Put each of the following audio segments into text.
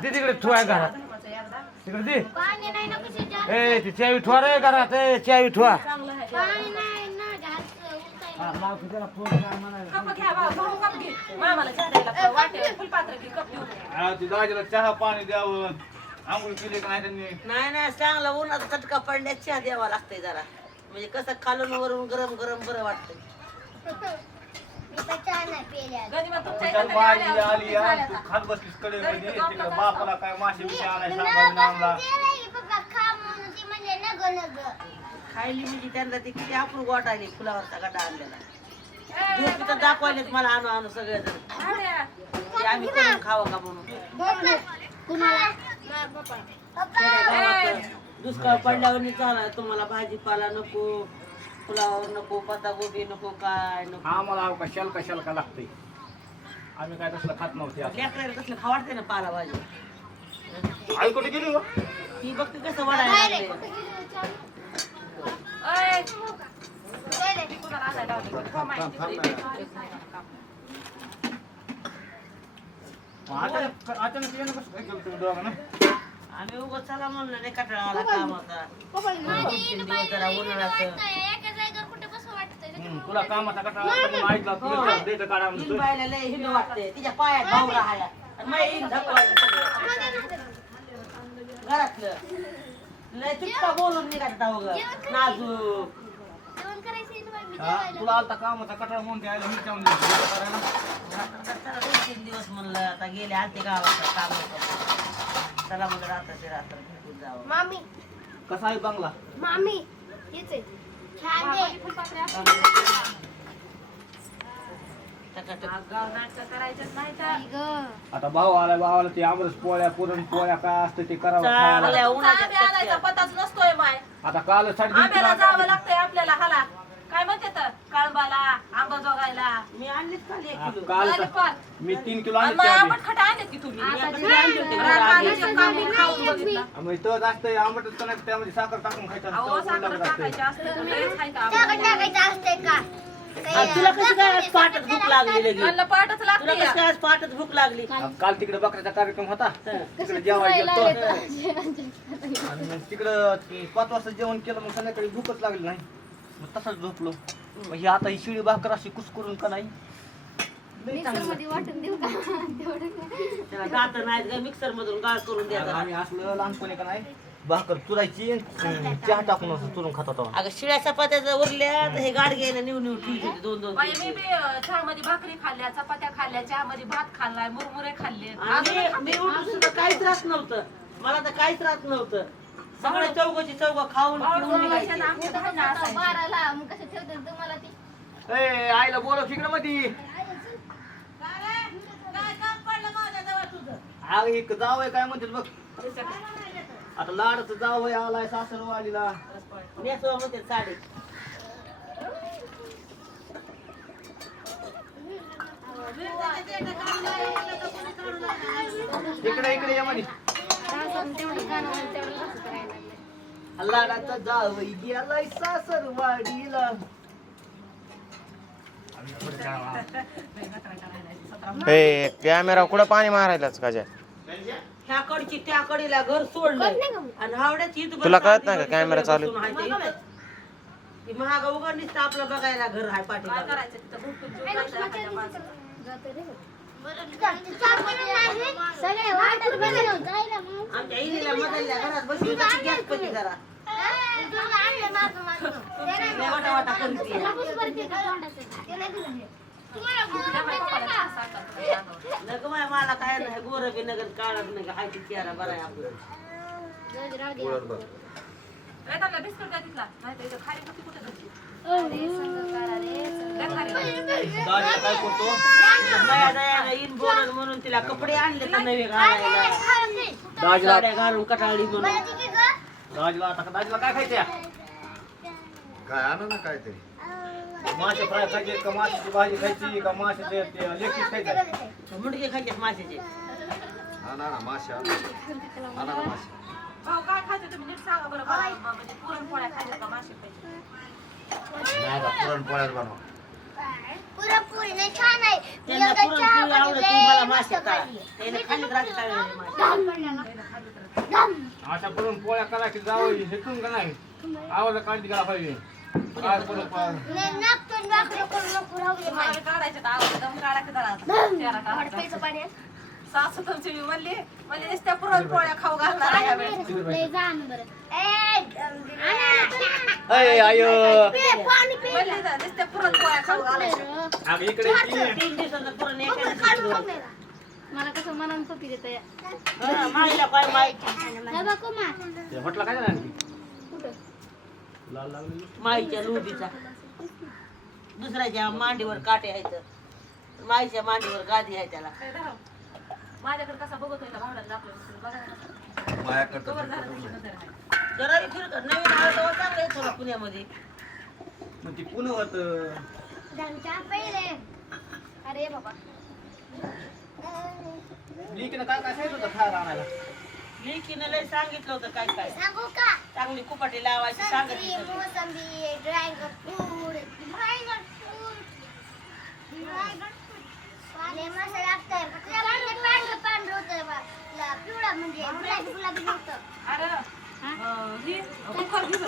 दे तिकडे ठेवाय घरात. तिकडे दे. पाणी नाही ना कशी जास्त ए ती चावी ठेवा रे घरात. ए चावी ठेवा. पाणी नाही ना जास्त उठायला. लाव की त्याला फोन काय म्हणायला. कप घ्या बा, भाऊ कप घे. मामाला चहा द्यायला वाटे फुलपात्र घे कप घेऊन. हा, ती दाजीला चहा पाणी द्यावं. आंघोळ केली का नाही त्यांनी? नाही नाही चांगला उन्हाचा चटका पडण्यात चहा द्यावा लागतंय जरा. म्हणजे कसं खालून वरून गरम गरम बरं वाटतंय. बाई आली आणि तू खात बसलीसकडे मध्ये तिकडे बापाला काय मासे बिशे आणायला सांगायला खायली म्हणजे त्यांना ती किती अप्रूप वाटायली फुलावरचा गड्डा आणलेला. दूध तिथं दाखवायलेत मला आणू आणू सगळेजण. ते आम्ही करून खावं का म्हणून. खेडेगावात दुष्काळ पडल्यावर चाला तुम्हाला भाजीपाला नको. फुलावर नको पत्तागोबी नको काय नको आम्हाला अहो का शलका शलका लागते आम्ही काय तसलं खात नव्हते आता. लेकराला कसलं खावाडते ना पाला भाजी आई कुठे गेली हो? ती बघते कसं वाढायला लागले ओय, कुणाला आलाय लावलं? हो, माहिती तिकडे. अचानक अचानक येणं कसं काय केलं तुम्ही दोघांना? आम्ही उगाच चला म्हणलं नाही कटाळा आला कामाचा दोन तीन दिवस जरा उन्हाळ्यात एका जागेवर कुठे बसू वाटतंय हम्म, तुला कामाचा कटाळा आईला तुला देतं काढा तीन म्हणतोय. बायला लय हिंड वाटते. तिच्या पायात भाऊ राहाया आणि मला हिंड धकवायचं सगळं. घरातलं. लय तितका बोलून निघायचा वगैरे नाजूक. जेवण करायचं आहे मी हा, जेवायला. तुला आलता कामाचा कटाळा म्हणून ते करायला. आता चला दोन तीन दिवस म्हणलं आता गेले आलते गावात काम होतं चला म्हणलं रात्री रात्र भेटून जावं. मामी. कसा आहे बंगला? मामी छान आहे. आता भाऊ आला भावाला ते आमरस पोळ्या पुरण पोळ्या काय असतं ते करावं खायला. चांगल्या उन्हाच्या आंबे आणायचा चटक्या. पताच नसतोय माय आता काल आंब्याला किलो जावं लागतंय आपल्याला हाला. काय म्हणते तर? काळबाला आंबा जोगायला मी आणलीच खाली एक किलो. मी तीन आणले. आंबट खटा आणले की तुम्ही मी आता घरी आणली होती घरी राग आणली. आल्याच्या कामी खाऊन बघितलं. आम्ही तर असतं आंबटच का नाही त्यामध्ये साखर टाकून खायचं अहो असतं, साखर गोड लागत टाकायची असतं. असते तर लयच खायचं टाकत आंबट. टाकायचं असतंय का आणि तुला कशी काय आज पाठच भूक लागली लगी त्यांना पाठच तुला लागते कशी काय आज पाठच भूक लागली काल तिकडे बकऱ्याचा कार्यक्रम होता. तिकडे जेवायला गेलतो आणि मग तिकडं पाच वाजता जेवण केलं मग संध्याकाळी भूकच लागली नाही मग तसंच झोपलो मग ही आता ही शिळी भाकर अशी कुसकरून का नाही? चांगली लागते. वाटून देऊ का? तेवढं त्याला दात नाहीत का मिक्सर मधून गाळ करून द्यायचा आम्ही असलं लहानपणी का नाही भाकर चुरायची आणि चहा टाकून असं चुरून खात होतो अगं शिळ्या उरल्या तर हे ठेवली होती दोन दोन बाई, मी बी चहा मध्ये भाकरी खाल्ल्या चपात्या खाल्ल्या चहामध्ये भात खाल्लाय मुरमुरे खाल्ले आणि मी- मी उठून सुद्धा काहीच राहत नव्हतं. मला तर काहीच राहत नव्हतं. सगळं चौघची चौघ खाऊन पिऊन निघायची. बाराला मग कसं ठेवते तुम्हाला ती? ए आईला बोलव तिकडे मध्ये अग एक जाव आहे काय म्हणतात बघ. आता लाडचं जाव आहे आलाय सासरवालीला नेसवा म्हणते साडी. इकडे इकडे ये मध्ये तेवढं गाणं तेवढं. लाडाचा जाव गेलाय सासरवाडीला हे कॅमेरा कुठं पाणी मारायलाच का ज्या? ह्या कडची त्या कडीला घर सोडलं आणि हावड्याची इथं तुला कळत नाही का कॅमेरा चालू? आहे महाग उघडणीच आपलं बघायला घर आहे काय आमच्या घरात गॅस पती जरा वाटा वाटा करते मला काय नाही गोर नगर काळात नाही का हाय ती चेहरा बरा आहे आपलं बिस्कुट द्या तिथला. नाही तर इथं खाली कुठे कुठे दाजीला काय करतो? इन म्हणून तिला कपडे आणले तर नवे घालायला. दाजीला साड्या घालून कटाळी म्हणून. दाजीला आता दाजीला काय खायच्या काय आणा ना काय तरी मासे फ्राय खायचे का माशाची भाजी खायची का माशाचे ते लेगपीस खायचे? मुंडके खायचे माशाचे? आणा ना मासे आणा. आणा ना मासे. भाऊ काय खायचं तुम्ही? नीट सांगा बरं मला. म्हणजे पुरणपोळ्या खायच्या का मासे खायचे नाही का पुरणपोळ्याच बनवा. पुरणपोळी नाही छान आहे. मी त्यांना पुरणपोळी आवडत मला मासे. खाल्ली. त्याने खाल्ली तर रात्री तळलेले मासे. अशा करून पोळ्या करा की जावं हेतून का नाही आवाज काळजी करा? पाहिजे. काढायचे सासू तुमची मी म्हणली म्हणजे नुसत्या पुरणपोळ्या खाऊ घालणार आहे यावेळेस. लय जा आणून बरं. ए, आणा ना. अय आय पे, पाणी पे. म्हणली ना नुसत्या पुरणपोळ्या खाऊ घालायच्या बरं. अगं इकडे ये. तीन दिवसाचं पुरण एका दिवशी. मेला. कसं मनानं सोपी देत हा, माईला काय माई हे बघ कुमा ते म्हटलं काय झालं आणखी? लाल लागलेली. माईच्या लोबीचा दुसऱ्याच्या मांडीवर काटे आहेत माईच्या मांडीवर गादी आहे त्याला. माझ्याकडे कसा बघतोय का भावड्याला दाखवलं बघा झालं नजर आहे. जरा फिर नवीन आलं तेव्हा चांगलं आहे तुला पुण्यामध्ये. मग ती होत. अरे बाबा. लिकीनं काय काय सांगितलं होतं खायला आणायला? लेकीनं लय सांगितलं होतं काय काय. सांगू का? चांगली कुपाटी लावायची संत्री सांगितलं मोसंबी dragon fruit dragon fruit. Dragon fruit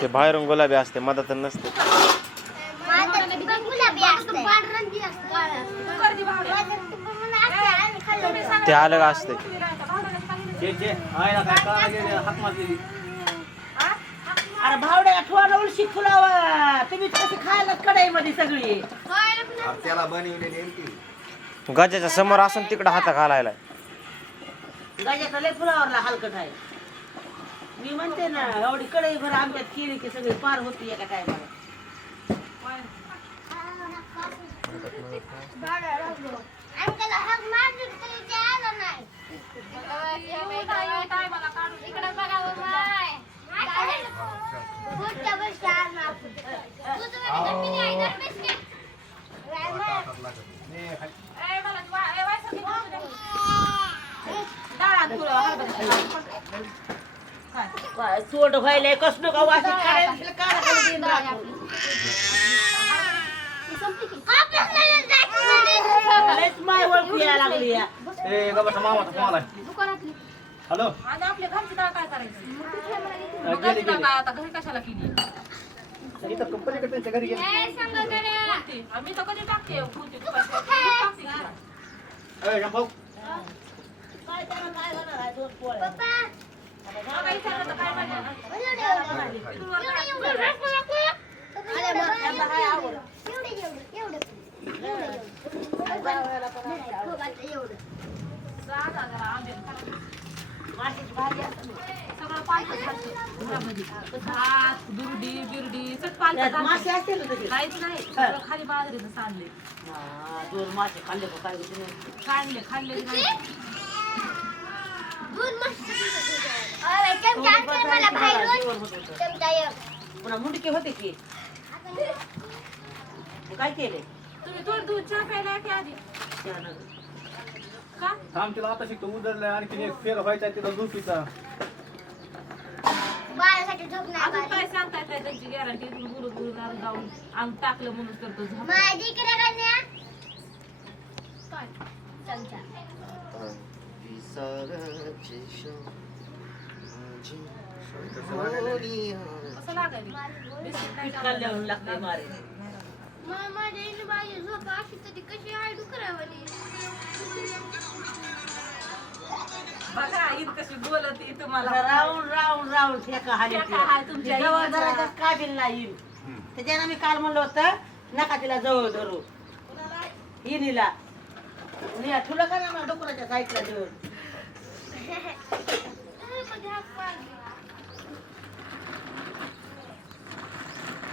ते बाहेरून गुलाबी असते मधात नसते. ते अलग असते. हा? अरे भावड्या ठेवायला उलशी फुलावा तुम्ही कशी खायला कढाईमध्ये सगळी. अरे त्याला बनवलेली गजाच्या समोर असून तिकडे हाता घालायला गाज्याचा लय फुलावरला हलकट आहे. मी म्हणते ना एवढी कढई भर आमच्यात केली की सगळी पार होती एका टायमाला आणि त्याला हाक मारली तरी ते आलं नाही इकडे बघा बाय पुढच्या वर्षी आणणार आपण. तुझं म्हणजे गप्पी नाही, तर बिस्किट. रायमळ. ए, मला वा- ए, वायसा की भावड्या. डाळ आण तुला, हरभऱ्याची डाळ. काय? काय तोंड व्हायला कसं का वाशी काढायला काढा खाली देईन राखून. कापूस नाही जात. लयच माय वळखू यायला लागली या. ए बाबा मामाचा फोन आलाय दुकानातली हॅलो. आणि आपल्या घरची डाळ काय करायची? मग गेली. घरची डाळ गेली. काय आता? घरी कशाला केली? इथं कंपनीकडे त्यांच्या घरी गेली. कोणती? आम्ही तर कधी टाकते कोणती? दुकान? टाकते की? डाळ. ए भाऊ काय त्याला काय होणार आहे दोन पोळ्या? पप्पा, भात दुर्डी बिर्डी सगळं घालते. मासे असते ना त्याचे काहीच नाही सगळं खाली बाजरीचं सांडले हा, दोन मासे खाल्ले का काय होते नाही. खाल्ले खाल्ले नाही दूध मस्त अरे, चमचा आणते मला बाहेरून. चमचा एक. पुन्हा मुंडके होते की मग काय केले तुम्ही थोडं दूध चहा प्यायला की आधी त्यानं. का थांब तिला आता शिकतो उधळलंय आणखी एक फेर व्हायचा तिला झोपीचा बाळासाठी झोप नाही अजून बाळा. काय सांगता येत नाही त्यांची गॅरंटी जाऊन अंग टाकलं म्हणून करतो. माझी इकडे कन्या. चमचा. माझी झोप अशी तरी कशी आहे डुकरावाली बघा ईद कशी बोलत तुम्हाला. हाली फेका हाय तुमच्या जवळ इकडचा. धरायचं काबिल नाही. येईल त्याच्यानं मी काल म्हणलं होतं नका तिला जवळ धरू. हिनीला. निया ठुलं का ना डोकराच्या साईडला देऊन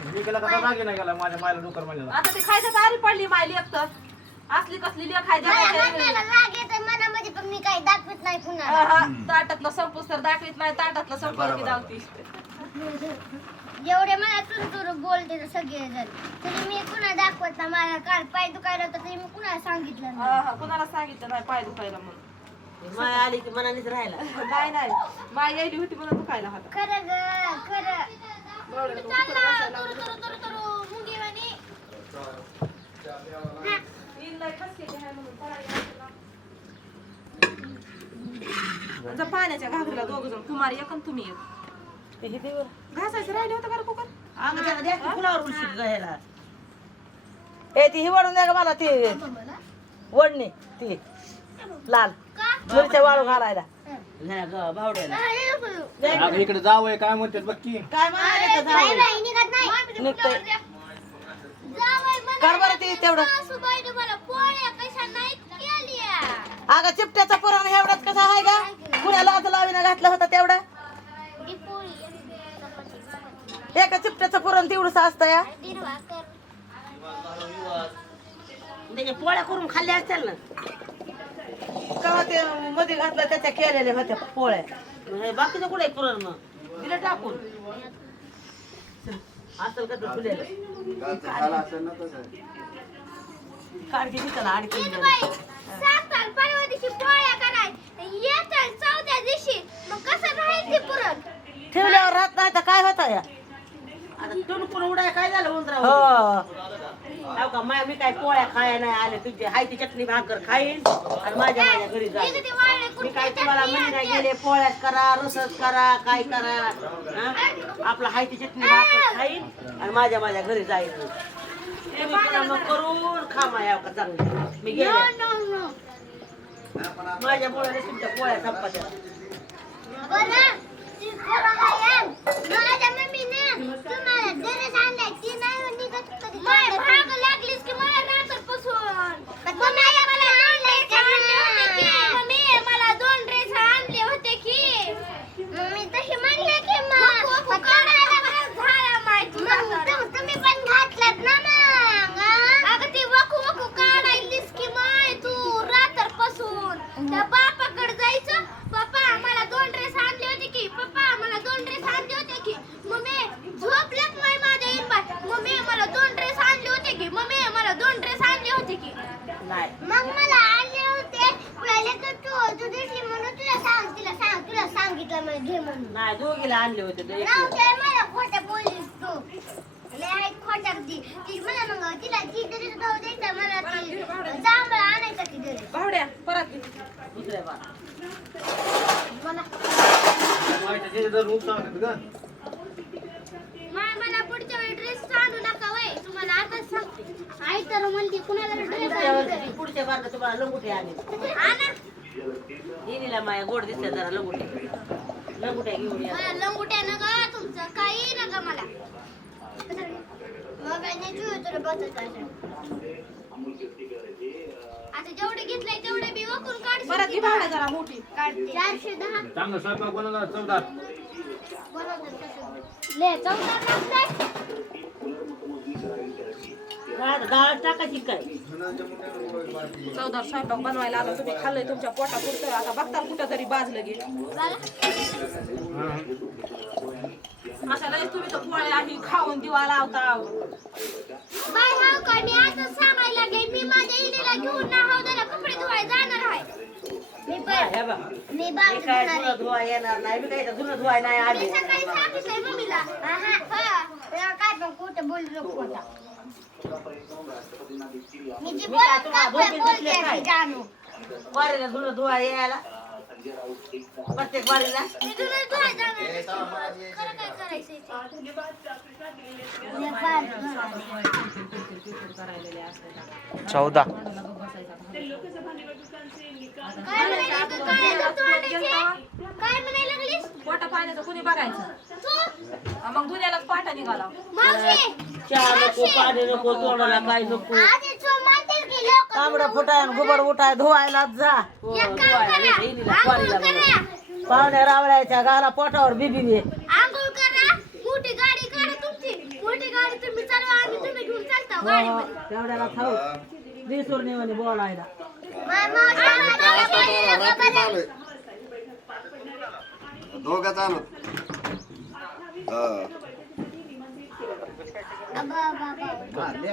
मी गेला कसा रागी नाही गेला माझ्या मायला डोकर म्हणलं आता ते खायच्या तयारी पडली मायली एकतर असली कसली मला राग मनामध्ये पण मी काही दाखवत नाही कुणाला ताटातलं संपूस तर दाखवीत नाही ताटातलं संपलं की जावती जेवढे मला चुरचुर बोलते ते सगळे जण तरी मी कुणा दाखवत नाही मला काल पाय दुखायला होतं तरी मी कुणाला सांगितलं नाही. कुणाला सांगितलं नाही पाय दुखायला म्हणून. माय आली की मनानेच राहिला. नाही नाही. माय यायली होती म्हणून दुखायला हात. खरं ग खरं. पाण्याच्या घागरीला दोघ जण कुमार एक आणि तुम्ही एक. घासायचं राहिले होतं का कुकर? ए ती ही वडून द्या का मला ती? वडणी ती लाल. मिरच्या वाळू घालायला. भावड्याला. अगं इकडे जावंय काय म्हणतात बघ की. काय म्हणाले जावई? कर बरं ते तेवढं. अगं चिपट्याचा पुराण एवढाच कसा आहे का कुणा लाज लावीनं घातला होता तेवढा? ही एका चिपट्याचं पुरण तेवढंच असतं या. पोळ्या करून खाल्ल्या असतील ना. ते मध्ये घातलं त्याच्या केलेल्या होत्या पोळ्या. हे बाकीचं कुठे पुरण मग? दिलं टाकून. झालं असेल ना तसं परवा दिवशी पोळ्या कराय येतात चौथ्या दिवशी. मग कसं राहील ते पुरण? ठेवल्यावर राहत नाही तर काय होत या? आता उडाय काय झालं उंदरा हो. का माय मी काय पोळ्या खाया नाही आले तुझे हाय ती चटणी भाकर खाईन आणि माझ्या माझ्या घरी जाईन मी काय तुम्हाला म्हणे नाही गेले पोळ्यात करा रसच करा काय करा हा? आपलं हाय ती चटणी भाकर खाईन आणि माझ्या माझ्या घरी जाईन. तुम्ही पुन्हा मग करून खा माया का चांगली. मी गेले. माझ्या मुलाने तुमच्या पोळ्या संपात्या. Good night. जर सांगतात ग माय मला पुढच्या वेळी ड्रेस आणू नका वय. तुम्हाला आताच सांगते. आई तर म्हणते कुणाला ड्रेस पुढच्या वर्षी पुढच्या बारला तुम्हाला लंगुटे आले आणा येणीला माया गोड दिसल्या जरा लंगुटे. लंगुट्या घेऊन या. मला लंगुट्या नका तुमचं काही नका मला. मग तू बसत आता जेवढे घेतलंय तेवढे मी ओकून काढ परत घे भावड्या जरा मोठी चारशे दहा. चांगलं स्वयंपाक बनवला चौदार ले चौदा लागतंय डाळ डाळ टाकायची काय? चौदा स्वयंपाक बनवायला आता तुम्ही खाल्लंय तुमच्या पोटा पुरतं आता बघता कुठं तरी बाजलं गे लयच तुम्ही तर पोळ्या ही खाऊन दिवा लावता बाय हाव का? मी आता सांगायला गे मी माझ्या इडीला घेऊन ना हौदाला कपडे धुवाय जाणार आहे. मी पण बा मी हे बाग काय धुणं. धुवा येणार नाही मी काय धुणं धुवाय नाही मी आले सकाळी सांगितलंय मम्मीला. हा. तुला काय पण खोटं बोलू नको आता. मी जी मी काय बोलत बोलते धुणं धुवा यायला. प्रत्येक वारीला. चौदा काय म्हणायला लागलीस? पोटा पाण्याचं कुणी बघायचं मग दुधालाच पाटा निघाला मावशी, चहा नको पाणी नको तोंडाला काय नको आधी तांबडं फुटाय घुबड उठाय धुवायला जा हो. पाहुण्या रावळ्याच्या गाला पोटावर बिबी ये आंघोळ करा. मोठी गाडी काढा तुमची. मोठी गाडी तुम्ही चालवा आणि तुम्ही घेऊन चालता गाडीमध्ये. तेवढ्याला खाऊ दिसूर नेवणी बोलायला. दोघं चालू हा